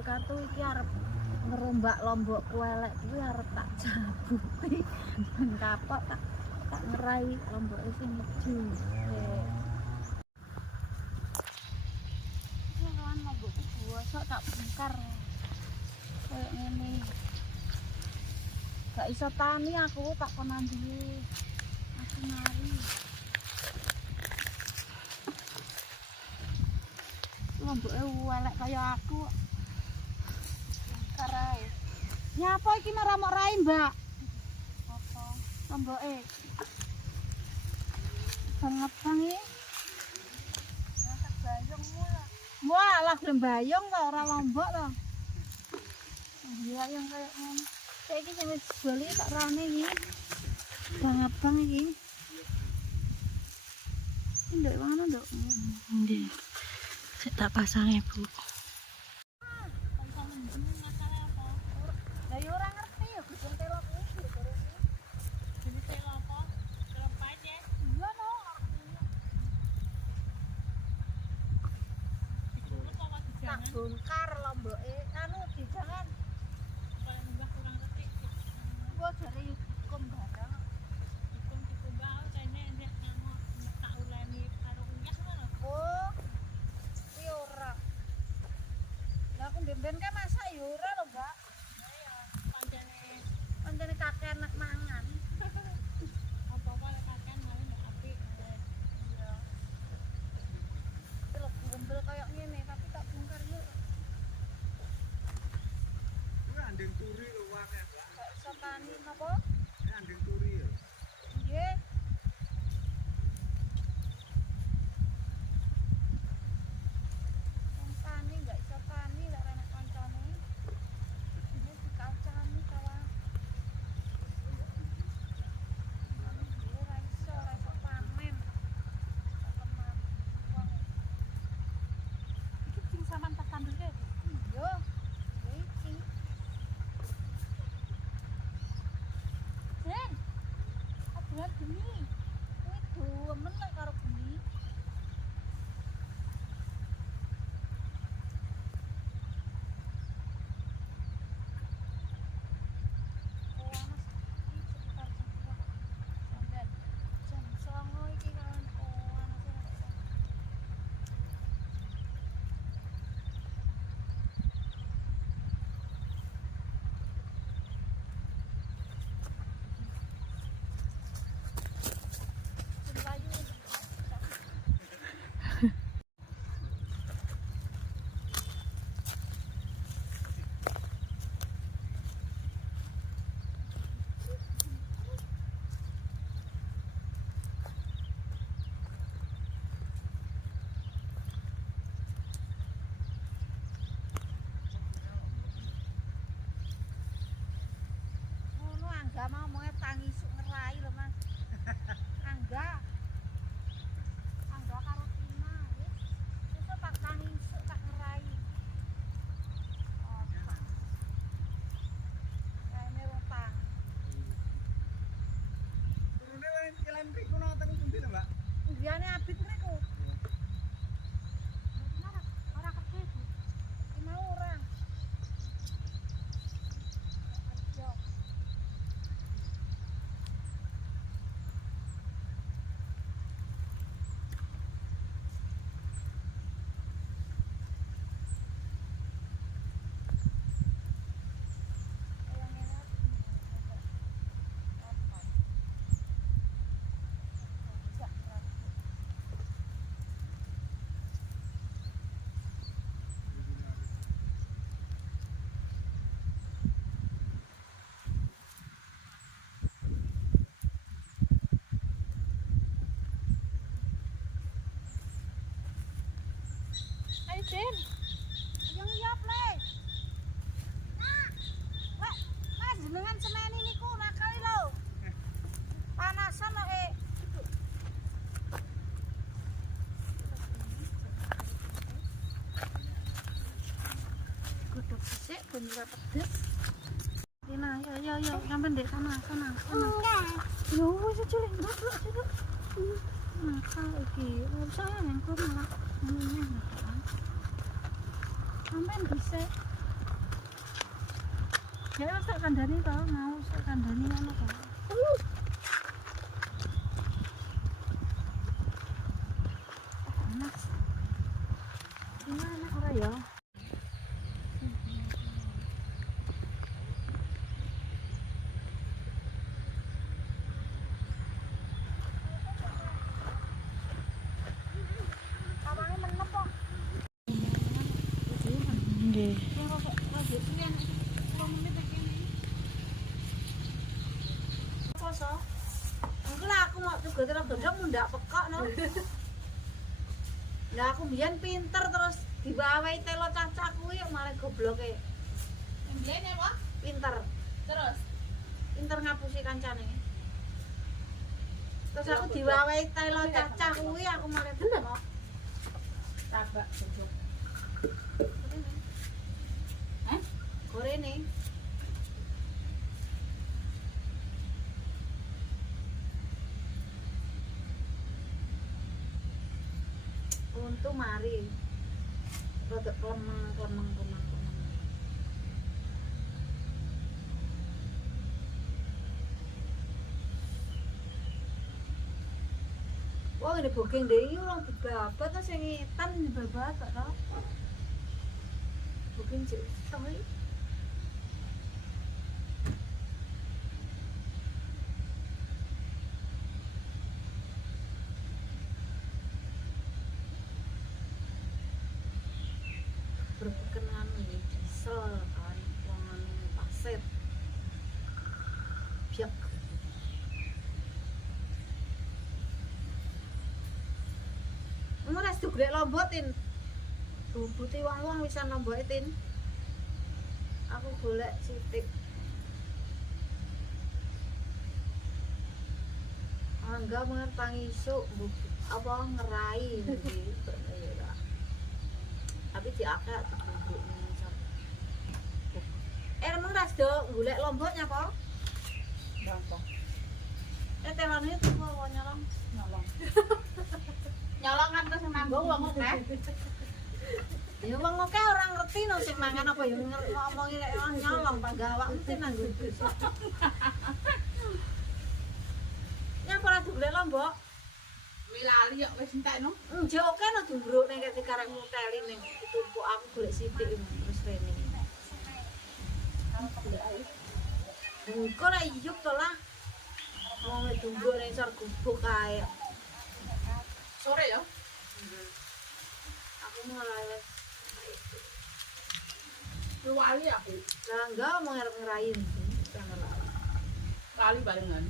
kartu iki arep ngerombak lombok kuelek kuwi arep tak jabuki ben kapok tak ngerai lomboke sing meju. Iki kan lombokku bosok tak bongkar kayak ngene. Gak iso tani aku tak konan dhewe. Aku mari. Lomboke elek kaya aku. Bongkar ae. Nyapa iki maramok rai, Mbak? Apa? Lomboke. Bang iki. Ya tak bayungmu lah. Wah, lah bayung kok ora lombok to. Iya yang kayak ngono. Saiki sing wis bali tak rane iki. Bang iki. Ndek mana, Nduk? Nggih. Sik tak pasang Ibu. Lah yo ora ngerti ya gudung telok iki terus iki. Jenis telok apa? Telok pace. Iya no. Tak bongkar lomboke anu dijangan. Supaya munggah kurang retik. Engko jare hukum barang. Hukum dikumbah cene nek nang tak uleni karo uyah ngono. Oh. Kuwi ora. Lah aku mben-mben kan masak ya ora lho, Mbak. Ya pancene kakek enak mangan. Apa-apa lek kakek mau nek apik. Iya. Iki lho gembel koyo ngene tapi tak bongkar yuk. Andeng turi lho wae, Mbak. Kok iso tani napa? Andeng turi ya. Nggih. Wong tani enggak iso tani lek ana kancane. Ini dikancani kawan. Ora iso panen. Teman wong. Iki sing sampean tak tandurke. Yo. Iki. Jen, abulan geni, kuwi demen lah karo geni. Oh, ana iki sekitar jam 9 iki kan. Oh, ana sing ngono angga mau tangi isuk ngerai lho, Mas. Angga karo Tina wis. Wis tak tangi isuk tak ngerai. Oh. Kaene rotang. Turune kalian mriku nonton pundi lho, Mbak? Ngriyane abit niku. Ora kerja Bu. Iki mau ora. Kerja. Ayo Den, yang nyiap le. Wah, Mas jenengan semeni niku nakal lho. Panasan kok godhog sik ben ora pedes. Tina, yo, sampean ndek sana. Enggak. Yo wis cilik, nduk. Nakal iki. Ora usah yang kok malah ngene. Sampean dhisik. Ya wis tak kandhani to, mau tak kandhani ngono kok. Panas. Gimana ora ya? Kawange menep kok. Nggih. Poso. Engko lah aku mau juga terus godhong mundak pekok no. Lah aku mbiyen pinter terus diwawahi telo cacah kuwi malah gobloke. Mbiyen apa? Pinter. Terus Pinter ngapusi kancane. Terus aku diwawahi telo cacah kuwi aku malah bener. tabak jojo. Gorene. Untung mari. Rodok klemeng. Wah, ini booking deh, ini orang dibabat tuh sing ngitan dibabat kok no. Booking cek toy. Berkenan nih, diesel kan, wangan pasir. Biak. Ora sedo golek lombok tin. Bubuti wong-wong wisan lomboke tin. Aku golek sithik. Angga mengertang isuk apa ngerai iki. Tapi diakak dibubuk nang. Emang ra sedo golek lombok nyapa? Gampang. Telone tuh apa nyolong? Nyolong. Nyolong kan terus nanggung wong akeh. Ya wong akeh ora ngerti no sing mangan apa ya ngomongi lek nyolong panggawak mesti nanggung dosa. Nyapa ora golek lombok? Milali kok wis entekno. Nje oke no dumbruk ning ketika karek muteli ning ditumpuk aku golek sithik terus rene. Engko ra iyup to lah. Wong dumbruk ning sor gubuk kae. Sore ya. Aku mulai wis Luwali aku. lah enggak mau ngerain Kali barengan.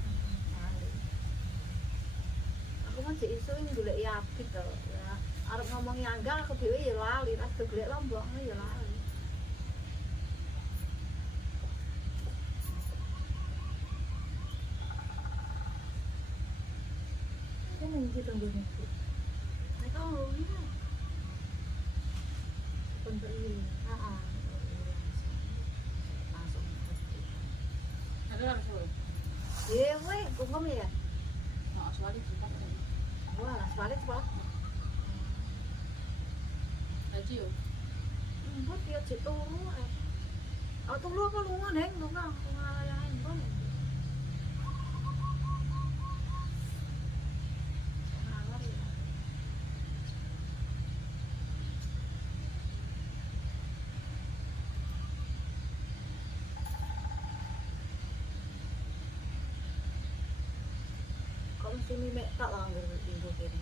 aku kan sik iso golek yapit to ya arep ngomongi angga aku dhewe ya lali pas golek lombok ya lali kan iki tunggu nek kau ini untuk ini langsung Ada kan sore. dewe kumpul ya Nah, soalnya kita wah sebalik pak haji yo. buat dia cek turu turu apa lunga neng lunga lain pun kok mesti mimek tak langgar minggu kene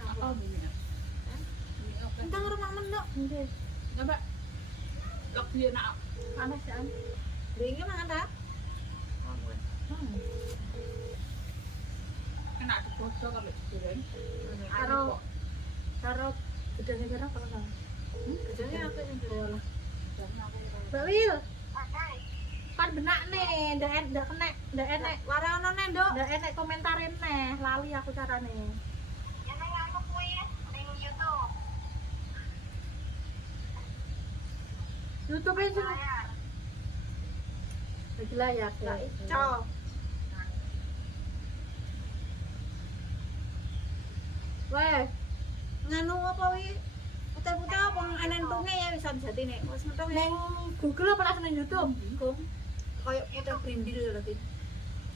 Apa ini? Ini apa? entang rumah menok nggih Coba. Lok dia nak panas kan dringe mangan ta kena dibodoh kalau dikirim. karo gedane berapa kalau gedane apa sing gedane Dan aku Mbak Wil pan benak nih ndak enek wara ono nih nduk ndak enek komentarin nih lali aku carane ya nang aku kuwi ning YouTube itu lagi layar ya ico weh nganu apa wi Putih-putih apa enen tunge ya wis jatine. Wis mentok ya. Neng Google apa langsung nang YouTube? Kum. Kayak putih brindil lho lagi.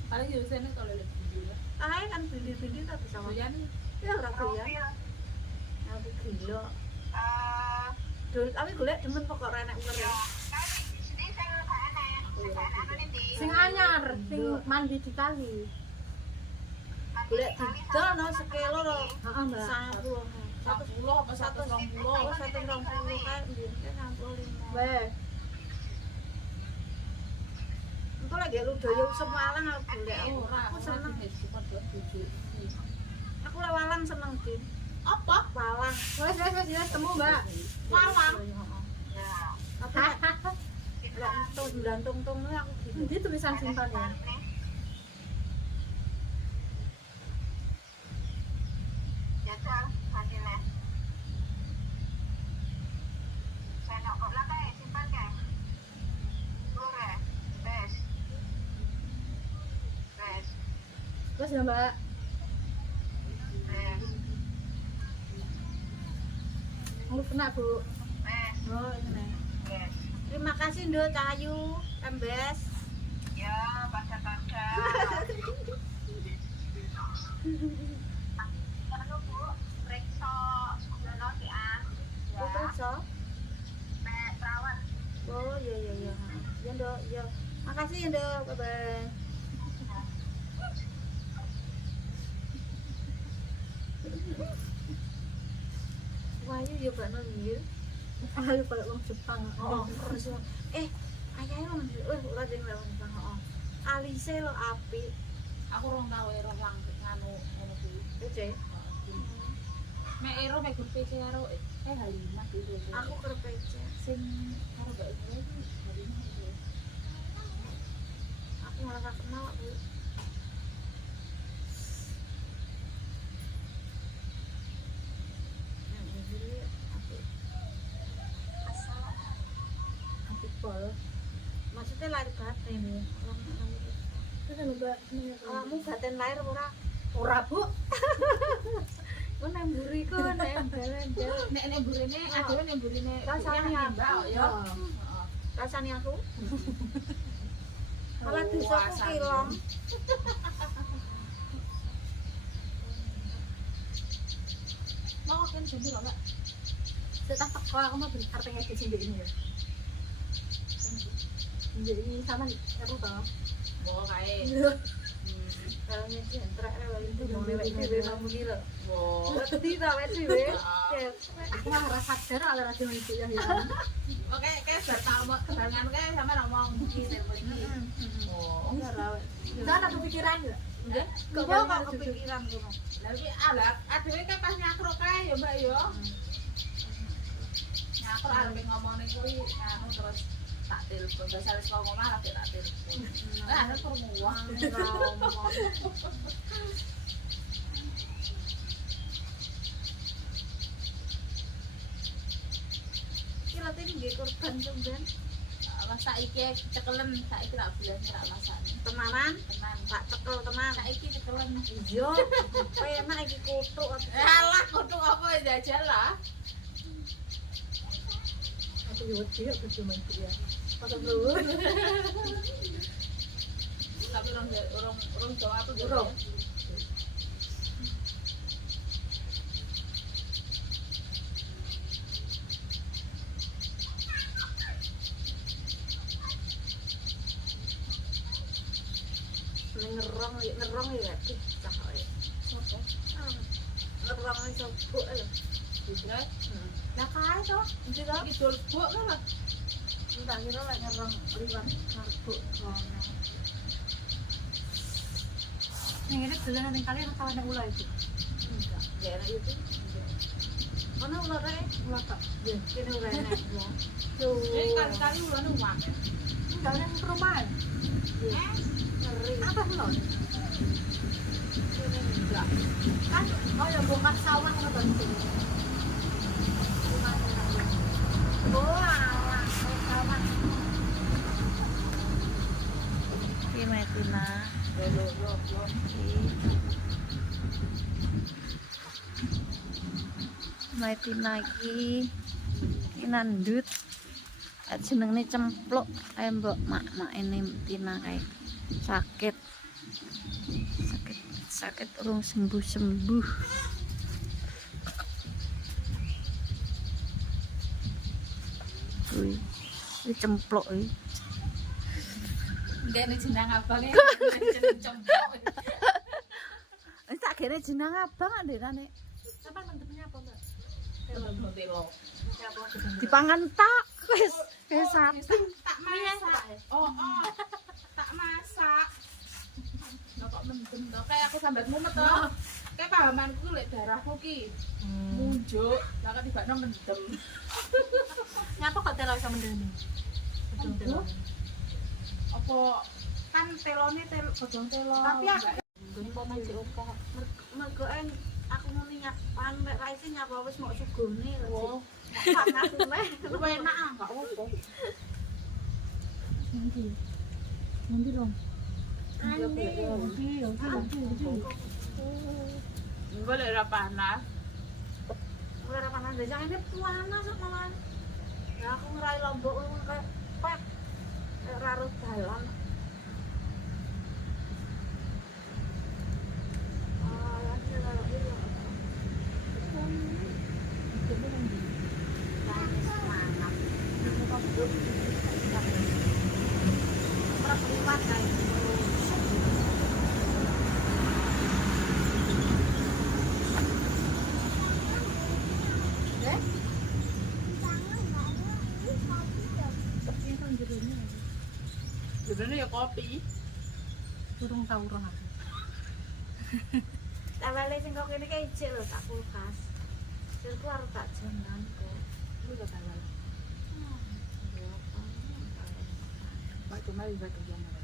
Paling yo sene kalau lihat video. Ah kan brindil-brindil tak bisa makan. Doyan Ya ora ya. Aku gila. Dul, tapi golek demen pokok enak uler ya. sing anyar, sing mandi di kali. Golek didol no sekilo lho. Heeh, Mbak. 10. 10 apa 120? Oh, 120 kan biyen 65. Weh, Engko lagi lu doyo semalang aku golek. ora Aku seneng. tujuh. Aku lek walang seneng, Din. Apa? Walang. Wes temu, Mbak. Walang. Tapi lek tung-tung aku gitu. Ini tulisan simpan ya. Terus ya, Mbak. Mau kena, Bu. Oh, ini. Terima kasih Nduk Cahayu, Embes. Oh, periksa. Oh, iya. Ya, Nduk, iya. Makasih ya, Nduk. Bye-bye. Wahyu ya bakno nggih. Ayo kalau wong Jepang. Oh, terus ayahe lo nggih. Ora ding lawan Bang. Heeh. Alise lo apik. Aku rong tau ero wang nganu ngono kuwi. Oke. Mek ero mek grup PC karo Halimah itu. Aku kerpece. sing karo Mbak Ibu iki Halimah itu. Aku malah gak kenal, Bu. Apik pol. Maksudnya lahir batin ya. Terus Mbak Kamu batin lahir ora? ora, Bu. Ku nang mburi ku nang embel-embel. Nek burine adewe nek burine Rasane Mbak ya. Rasane aku. Malah dosa ku kilong. Mau kan jadi lho, Mbak. Saya tak kok aku mau beli kartunya ke sini ini ya. Ini sama nih, aku tahu. Mau kayak. Kalau nyeci entrek lewat itu mau lewat dhewe mamuni lho. Wow. Ngerti ta wes dhewe. Aku mah rasa sadar ala radio itu ya. Oke, kayak pertama kedangan kayak sama ngomong iki iki. Oh, ora. Jangan ada pikiran ya. Nggih. Kok kepikiran ngono. Tapi alat, adewe kan pas nyakruk kae ya, Mbak ya. Nyakruk arep ngomongin kuwi anu terus tak telepon, dasar wis ngomong malah tak telepon. Lah ada permuang ngomong. Ki latin nggih korban sampean. Lah saiki cekelen, saiki tak bulan tak masane. Temanan, Tenan. tak cekel teman. Saiki cekelen. Iya. Penak iki kutuk. Alah kudu apa jajal lah. Aku yo wedi aku cuma dia. Pasal dulu. Tapi orang Jawa tuh Urung. Ngerong ya cah wae. Sopo? Ngerong iso buk lho. Bisa. Lah kae to, Iki to iki dol buk kan. entar kira lek ngerong liwat karbuk kono. Yang ini dolanan ning kali ora kawan ulah itu. Enggak, daerah itu. Ono ular ae, ular tok. Ya, kene ora enak ya. Jadi kali-kali ulane uang. Enggak ada perumahan. Ngeri. Apa lho? Kene enggak. Kan oh ya bongkar sawah ngono to. Oh, alah, sama. Iki Tina. Lo. Mai Tina iki nandut jenenge cempluk ae mbok mak ini Tina kae sakit urung sembuh kuwi cempluk iki Gak jeneng abangnya jeneng cempluk. tak kira jeneng abang nderane Apa bentuknya apa, Mbak? Telo. dipangan tak wis sapi Tak masak. Oh. Tak masak. Nah, kok mendem to? Kayak aku sambat mumet to. Kayak pahamanku lek darahku ki munjuk, lah kok tibakno mendem. ngapa kok telo iso mendem Mendem. Apa kan telone godhong telo. tapi aku masih opo mergo aku mau minyak pan mek ra isi nyapa wis mau sugone Oh, panas meh enak ah, enggak apa-apa. nanti dong Enggak lek ora panas. ora panas deh jangan ini panas kok malah ya aku ngerai lombok kayak pek rarut dalan Sebenarnya ya kopi. Turung tau roh aku. Awale sing kok kene ki ijik lho tak kulkas. Silku arep tak jenengan kok. Lu gak tahu. Pak cuma bisa kerja mana?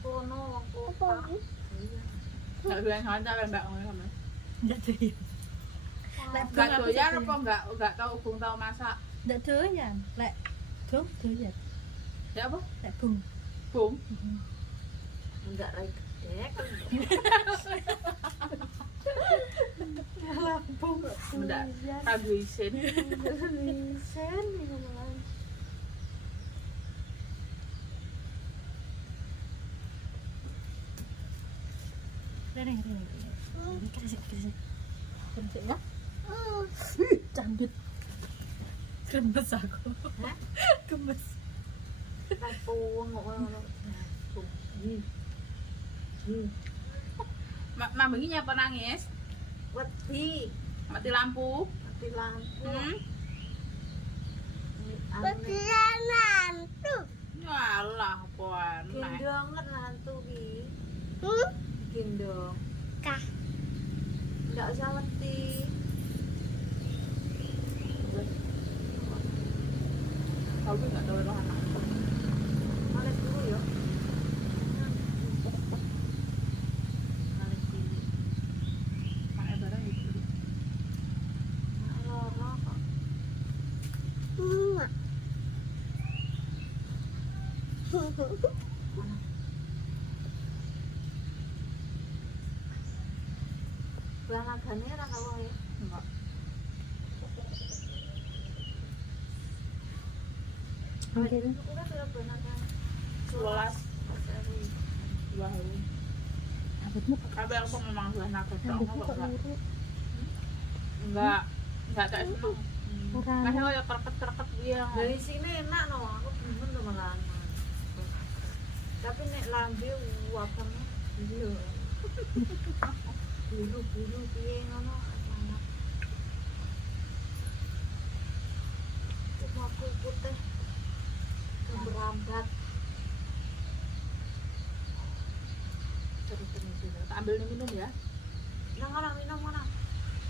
Kono wong kota. Iya. Enggak bilang sama Mbak ngono sama. Ndak doyan. Enggak doyan apa enggak tahu bung tahu masak. Ndak doyan. Lek bung doyan. Ya apa? Lek bung. Bung. Enggak rai gedek. Bung. Enggak kanggo isin. Sen iki malah. Rene. Ini kasih. Kenceng ya? Cambit. Gemes aku. Hah? Gemes. Kapuang ngono. Mama ini nyapa nangis? Wedi. Mati lampu. Mati lampu. Mati lampu. Walah, puan. Gendong hantu ki. Gendong. Kah. Enggak usah wedi. Kau enggak tahu roh anak. Males dulu ya. Males dulu. Pakai barang gitu. Loro kok. Bulan agane ora kawo ya. Enggak. Oke. Udah sudah bulan agane. 11. Wah. Kabeh aku memang sudah nakal dong. Enggak tak seneng. Kasih kayak kerket-kerket dia. Dari sini enak no, aku demen to malah. Tapi nek lambe wabang iya. Bulu-bulu piye ngono enak. Cuma putih berambat. Terus tak ambil minum ya. Nang orang minum mana?